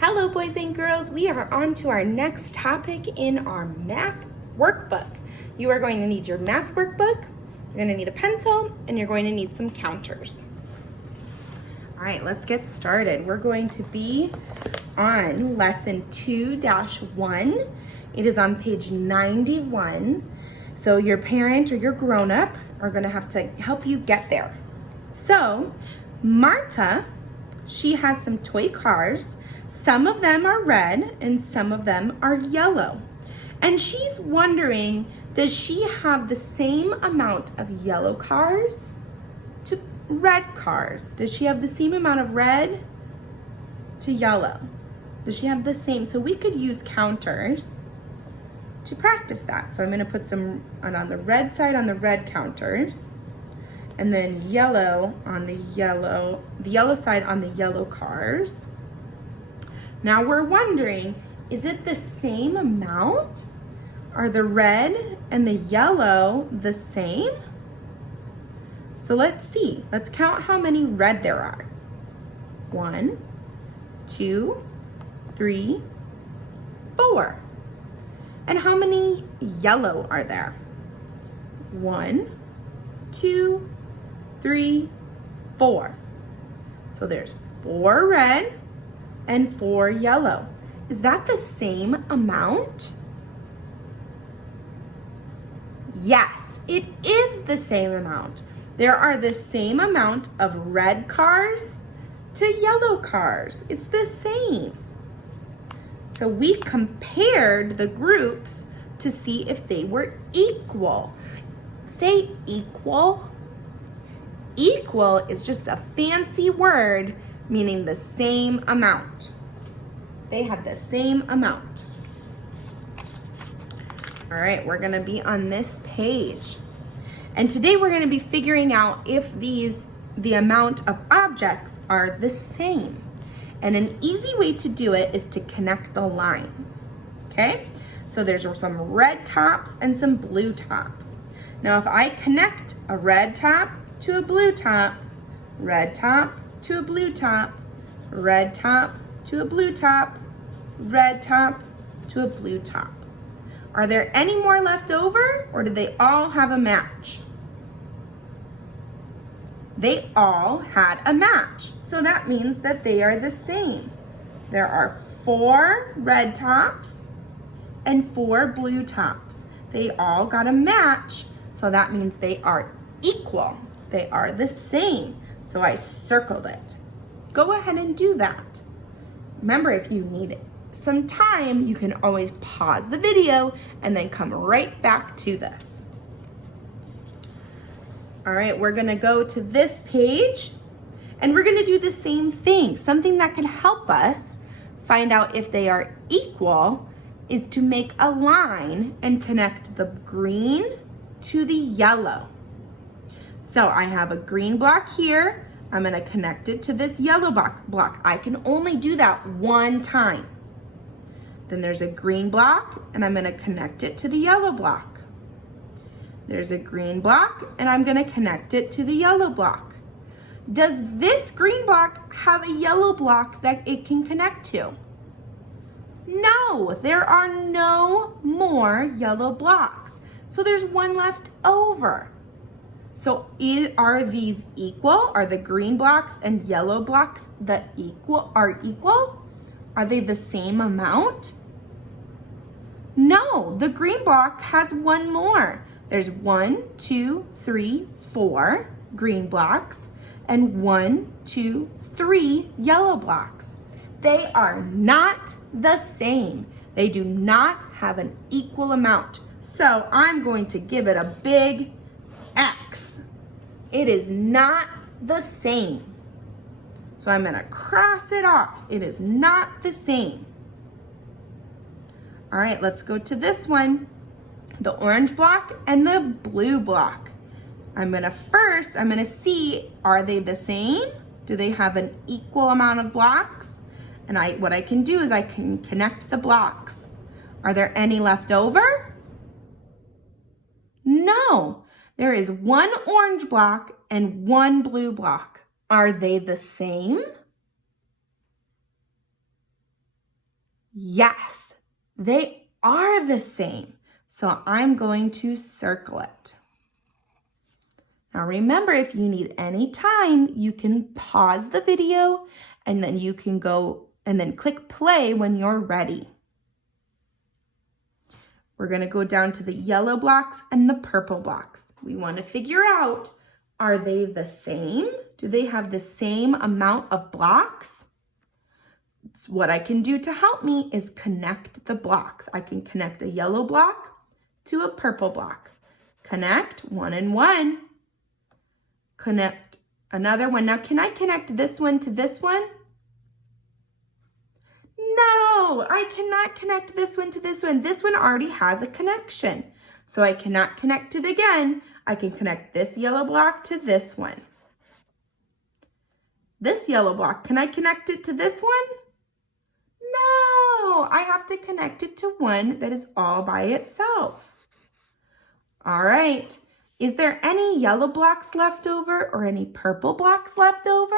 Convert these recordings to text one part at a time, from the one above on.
Hello, boys and girls. We are on to our next topic in our math workbook. You are going to need your math workbook, you're going to need a pencil, and you're going to need some counters. All right, let's get started. We're going to be on lesson 2-1. It is on page 91. So your parent or your grown-up are going to have to help you get there. So Marta, she has some toy cars. Some of them are red and some of them are yellow. And she's wondering, does she have the same amount of yellow cars to red cars? Does she have the same amount of red to yellow? Does she have the same? So we could use counters to practice that. So I'm going to put some on the red side on the red counters, and then yellow on the yellow side on the yellow cars. Now we're wondering, is it the same amount? Are the red and the yellow the same? So let's see. Let's count how many red there are. 1, 2, 3, 4. And how many yellow are there? 1, 2, 3, 4. So there's 4 red and 4 yellow. Is that the same amount? Yes, it is the same amount. There are the same amount of red cars to yellow cars. It's the same. So we compared the groups to see if they were equal. Say equal. Equal is just a fancy word meaning the same amount. They have the same amount. All right, we're gonna be on this page. And today we're gonna be figuring out if the amount of objects are the same. And an easy way to do it is to connect the lines, okay? So there's some red tops and some blue tops. Now if I connect a red top to a blue top, red top to a blue top, red top to a blue top, red top to a blue top. Are there any more left over, or do they all have a match? They all had a match, so that means that they are the same. There are 4 red tops and 4 blue tops. They all got a match, so that means they are equal. They are the same, so I circled it. Go ahead and do that. Remember, if you need some time, you can always pause the video and then come right back to this. All right, we're gonna go to this page and we're gonna do the same thing. Something that can help us find out if they are equal is to make a line and connect the green to the yellow. So I have a green block here. I'm gonna connect it to this yellow block. I can only do that one time. Then there's a green block and I'm gonna connect it to the yellow block. There's a green block and I'm gonna connect it to the yellow block. Does this green block have a yellow block that it can connect to? No, there are no more yellow blocks. So there's one left over. So are these equal? Are the green blocks and yellow blocks equal? Are they the same amount? No, the green block has one more. There's 1, 2, 3, 4 green blocks and 1, 2, 3 yellow blocks. They are not the same. They do not have an equal amount. So I'm going to give it a big X. It is not the same. So I'm gonna cross it off. It is not the same. All right, let's go to this one. The orange block and the blue block. I'm gonna see, are they the same? Do they have an equal amount of blocks? And what I can do is I can connect the blocks. Are there any left over? No. There is 1 orange block and 1 blue block. Are they the same? Yes, they are the same. So I'm going to circle it. Now remember, if you need any time, you can pause the video and then you can go and then click play when you're ready. We're going to go down to the yellow blocks and the purple blocks. We want to figure out, are they the same? Do they have the same amount of blocks? So what I can do to help me is connect the blocks. I can connect a yellow block to a purple block. Connect 1 and 1. Connect another one. Now, can I connect this one to this one? No, I cannot connect this one to this one. This one already has a connection. So I cannot connect it again. I can connect this yellow block to this one. This yellow block, can I connect it to this one? No, I have to connect it to one that is all by itself. All right, is there any yellow blocks left over or any purple blocks left over?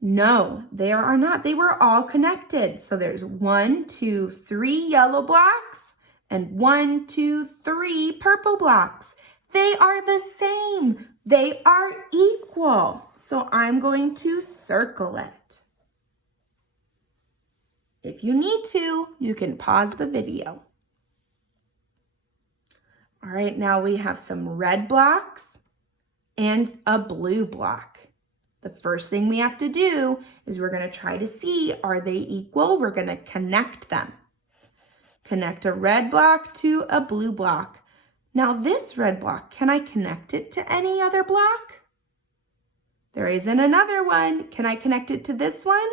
No, there are not. They were all connected. So there's 1, 2, 3 yellow blocks and 1, 2, 3 purple blocks. They are the same. They are equal. So I'm going to circle it. If you need to, you can pause the video. All right, now we have some red blocks and a blue block. The first thing we have to do is we're going to try to see, are they equal? We're going to connect them. Connect a red block to a blue block. Now this red block, can I connect it to any other block? There isn't another one. Can I connect it to this one?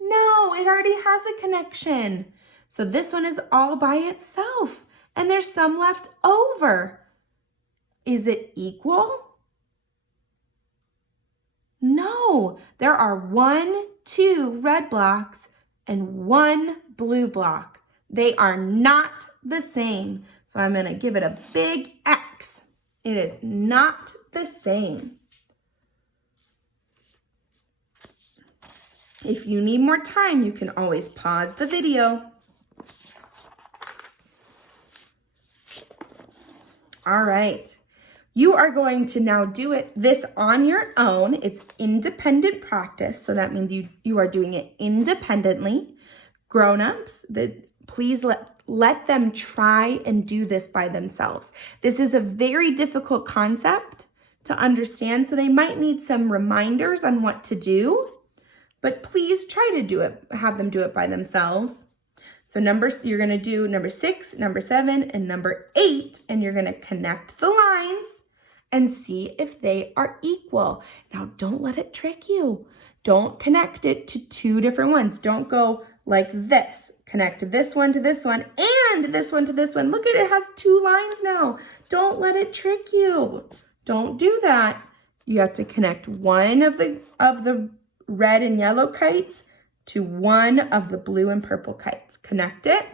No, it already has a connection. So this one is all by itself and there's some left over. Is it equal? No, there are 1, 2 red blocks and 1 blue block. They are not the same. So I'm going to give it a big X. It is not the same. If you need more time, you can always pause the video. All right. You are going to now do this on your own. It's independent practice. So that means you are doing it independently. Grown-ups, please let them try and do this by themselves. This is a very difficult concept to understand, so they might need some reminders on what to do, but please try to do it, have them do it by themselves. So you're gonna do number 6, number 7, and number 8, and you're gonna connect the lines and see if they are equal. Now, don't let it trick you. Don't connect it to 2 different ones. Don't go like this. Connect this one to this one and this one to this one. Look at it, has 2 lines now. Don't let it trick you. Don't do that. You have to connect one of the red and yellow kites to one of the blue and purple kites. Connect it,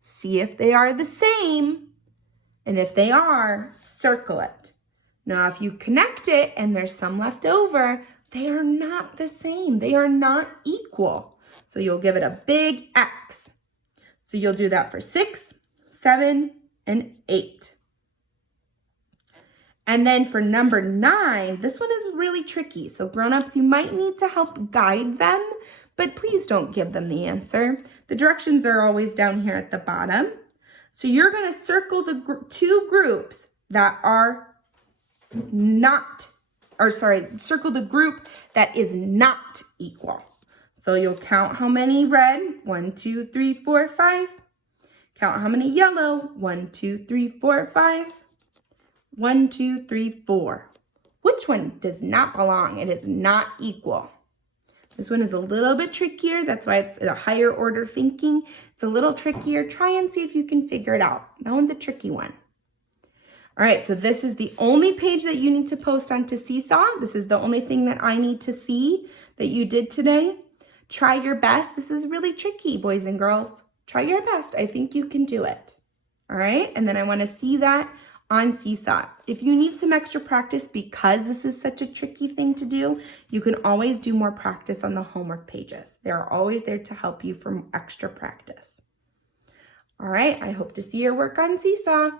see if they are the same, and if they are, circle it. Now, if you connect it and there's some left over, they are not the same. They are not equal. So you'll give it a big X. So you'll do that for 6, 7, and 8. And then for number 9, this one is really tricky. So grown-ups, you might need to help guide them, but please don't give them the answer. The directions are always down here at the bottom. So you're going to circle the 2 groups that are circle the group that is not equal. So you'll count how many red, 1, 2, 3, 4, 5. Count how many yellow, 1, 2, 3, 4, 5. 1, 2, 3, 4. Which one does not belong? It is not equal. This one is a little bit trickier. That's why it's a higher order thinking. It's a little trickier. Try and see if you can figure it out. That one's a tricky one. All right, so this is the only page that you need to post onto Seesaw. This is the only thing that I need to see that you did today. Try your best. This is really tricky, boys and girls. Try your best. I think you can do it. All right, and then I want to see that on Seesaw. If you need some extra practice because this is such a tricky thing to do, you can always do more practice on the homework pages. They're always there to help you for extra practice. All right, I hope to see your work on Seesaw.